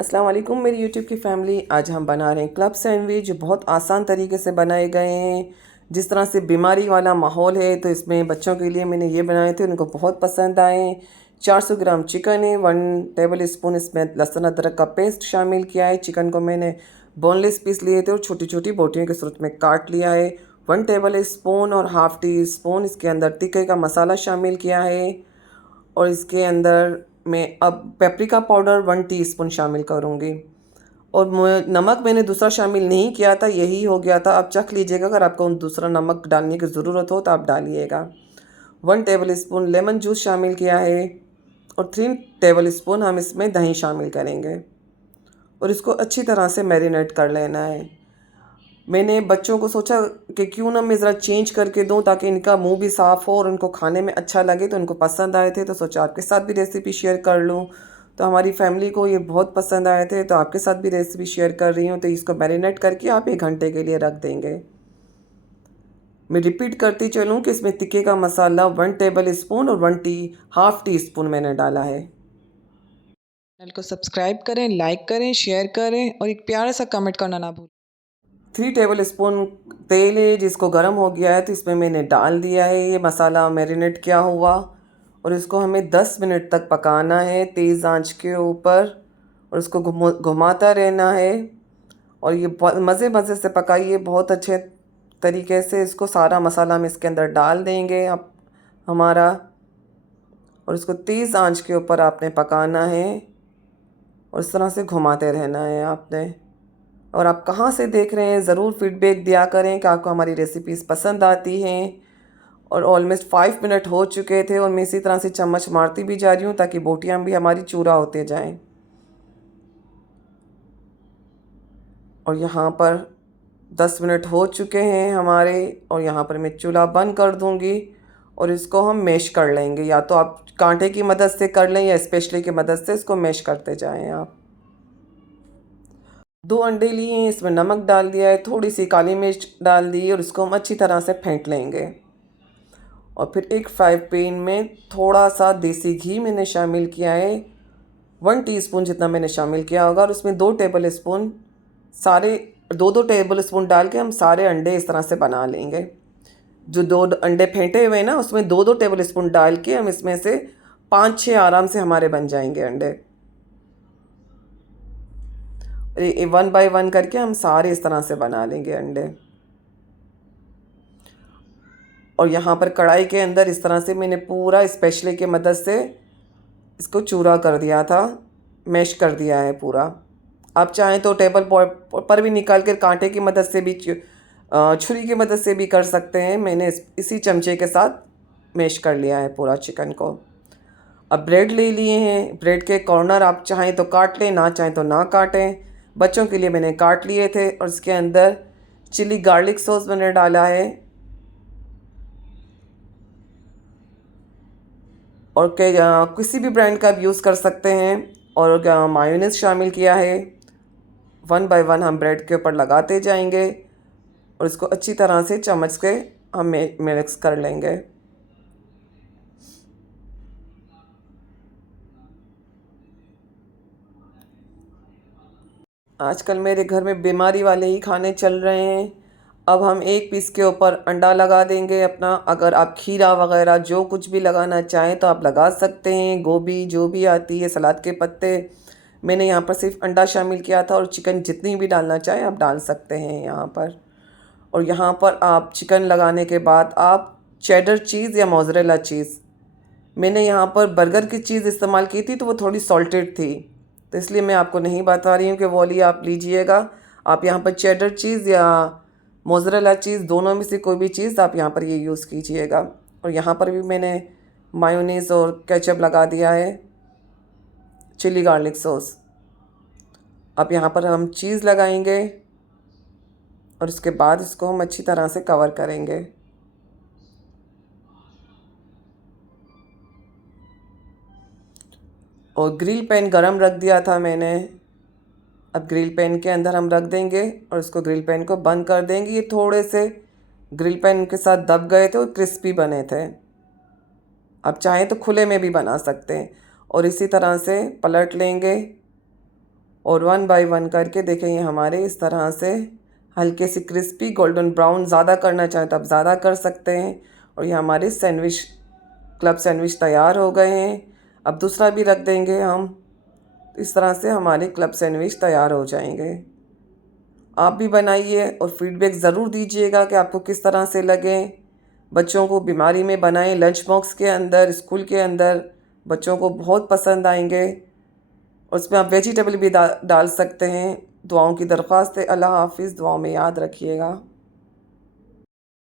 अस्सलाम वालेकुम मेरी यूट्यूब की फ़ैमिली। आज हम बना रहे हैं क्लब सैंडविच जो बहुत आसान तरीके से बनाए गए हैं। जिस तरह से बीमारी वाला माहौल है तो इसमें बच्चों के लिए मैंने ये बनाए थे, उनको बहुत पसंद आए। 400 ग्राम चिकन है, 1 टेबल स्पून इसमें लहसुन अदरक का पेस्ट शामिल किया है। चिकन को मैंने बोनलेस पीस लिए थे और छोटी छोटी बोटियों के सूरत में काट लिया है। 1 टेबल स्पून और हाफ़ टी स्पून इसके अंदर टिक्के का मसाला शामिल किया है। और इसके अंदर मैं अब पेपरिका पाउडर 1 टीस्पून शामिल करूँगी। और नमक मैंने दूसरा शामिल नहीं किया था, यही हो गया था। आप चख लीजिएगा, अगर आपको दूसरा नमक डालने की ज़रूरत हो तो आप डालिएगा। 1 टेबल स्पून लेमन जूस शामिल किया है और 3 टेबल स्पून हम इसमें दही शामिल करेंगे और इसको अच्छी तरह से मैरिनेट कर लेना है। मैंने बच्चों को सोचा कि क्यों ना मैं ज़रा चेंज करके दूँ ताकि इनका मुंह भी साफ़ हो और उनको खाने में अच्छा लगे, तो उनको पसंद आए थे तो सोचा आपके साथ भी रेसिपी शेयर कर लूँ। तो हमारी फैमिली को ये बहुत पसंद आए थे तो आपके साथ भी रेसिपी शेयर कर रही हूँ। तो इसको मैरिनेट करके आप 1 घंटे के लिए रख देंगे। मैं रिपीट करती चलूँ कि इसमें टिक्के का मसाला 1 टेबल स्पून और 1 हाफ़ टी स्पून मैंने डाला है। चैनल को सब्सक्राइब करें, लाइक करें, शेयर करें और एक प्यारा सा कमेंट करना ना भूलें। 3 टेबल स्पून तेल है जिसको गर्म हो गया है तो इसमें मैंने डाल दिया है ये मसाला मैरिनेट किया हुआ। और इसको हमें 10 मिनट तक पकाना है तेज़ आंच के ऊपर और इसको घुमाता रहना है। और ये मज़े मज़े से पकाइए, बहुत अच्छे तरीके से इसको सारा मसाला हम इसके अंदर डाल देंगे अब हमारा। और इसको तेज़ आंच के ऊपर आपने पकाना है और इस तरह से घुमाते रहना है आपने। और आप कहाँ से देख रहे हैं ज़रूर फीडबैक दिया करें कि आपको हमारी रेसिपीज़ पसंद आती हैं। और ऑलमोस्ट 5 मिनट हो चुके थे और मैं इसी तरह से चम्मच मारती भी जा रही हूँ ताकि बोटियाँ भी हमारी चूरा होते जाएं। और यहाँ पर 10 मिनट हो चुके हैं हमारे और यहाँ पर मैं चूल्हा बंद कर दूँगी और इसको हम मैश कर लेंगे। या तो आप कांटे की मदद से कर लें या स्पेशली की मदद से इसको मैश करते जाएं आप। 2 अंडे लिए हैं, इसमें नमक डाल दिया है, थोड़ी सी काली मिर्च डाल दी और इसको हम अच्छी तरह से फेंट लेंगे। और फिर एक फ्राई पैन में थोड़ा सा देसी घी मैंने शामिल किया है, 1 टीस्पून जितना मैंने शामिल किया होगा। और उसमें 2 टेबल स्पून सारे 2-2 टेबल स्पून डाल के हम सारे अंडे इस तरह से बना लेंगे। जो 2 अंडे फेंटे हुए हैं ना, उसमें 2-2 टेबल स्पून डाल के हम इसमें से 5-6 आराम से हमारे बन जाएंगे अंडे। 1 बाय 1 करके हम सारे इस तरह से बना लेंगे अंडे। और यहाँ पर कढ़ाई के अंदर इस तरह से मैंने पूरा स्पैचुले की मदद से इसको चूरा कर दिया था, मैश कर दिया है पूरा। आप चाहें तो टेबल पर भी निकाल कर कांटे की मदद से भी छुरी की मदद से भी कर सकते हैं। मैंने इसी चमचे के साथ मैश कर लिया है पूरा चिकन को। अब ब्रेड ले लिए हैं, ब्रेड के कॉर्नर आप चाहें तो काट लें, ना चाहें तो ना काटें। बच्चों के लिए मैंने काट लिए थे और इसके अंदर चिली गार्लिक सॉस मैंने डाला है और किसी भी ब्रांड का आप यूज़ कर सकते हैं। और मायोनीज़ शामिल किया है। 1 बाय 1 हम ब्रेड के ऊपर लगाते जाएंगे और इसको अच्छी तरह से चम्मच से हम मिक्स कर लेंगे। आजकल मेरे घर में बीमारी वाले ही खाने चल रहे हैं। अब हम एक पीस के ऊपर अंडा लगा देंगे अपना। अगर आप खीरा वगैरह जो कुछ भी लगाना चाहें तो आप लगा सकते हैं, गोभी जो भी आती है, सलाद के पत्ते। मैंने यहाँ पर सिर्फ अंडा शामिल किया था और चिकन जितनी भी डालना चाहें आप डाल सकते हैं यहाँ पर। और यहाँ पर आप चिकन लगाने के बाद आप चेडर चीज़ या मोज़रेला चीज़, मैंने यहाँ पर बर्गर की चीज़ इस्तेमाल की थी तो वो थोड़ी सॉल्टेड थी, तो इसलिए मैं आपको नहीं बता रही हूँ कि वो वाली आप लीजिएगा। आप यहाँ पर चेडर चीज़ या मोज़रेला चीज़ दोनों में से कोई भी चीज़ आप यहाँ पर ये यूज़ कीजिएगा। और यहाँ पर भी मैंने मायोनीज़ और केचप लगा दिया है, चिली गार्लिक सॉस। अब यहाँ पर हम चीज़ लगाएंगे और उसके बाद इसको हम अच्छी तरह से कवर करेंगे। और ग्रिल पैन गरम रख दिया था मैंने। अब ग्रिल पैन के अंदर हम रख देंगे और इसको ग्रिल पैन को बंद कर देंगे। ये थोड़े से ग्रिल पैन के साथ दब गए थे और क्रिस्पी बने थे। आप चाहें तो खुले में भी बना सकते हैं। और इसी तरह से पलट लेंगे और 1 बाय 1 करके देखें ये हमारे इस तरह से हल्के से क्रिस्पी गोल्डन ब्राउन ज़्यादा करना चाहें तो आप ज़्यादा कर सकते हैं। और ये हमारे सैंडविच क्लब सैंडविच तैयार हो गए हैं। अब दूसरा भी रख देंगे हम। इस तरह से हमारे क्लब सैंडविच तैयार हो जाएंगे। आप भी बनाइए और फीडबैक ज़रूर दीजिएगा कि आपको किस तरह से लगे। बच्चों को बीमारी में बनाएं, लंच बॉक्स के अंदर, स्कूल के अंदर बच्चों को बहुत पसंद आएंगे। और उसमें आप वेजिटेबल भी डाल सकते हैं। दुआओं की दरख्वास्त है। अल्लाह हाफिज़। दुआओं में याद रखिएगा।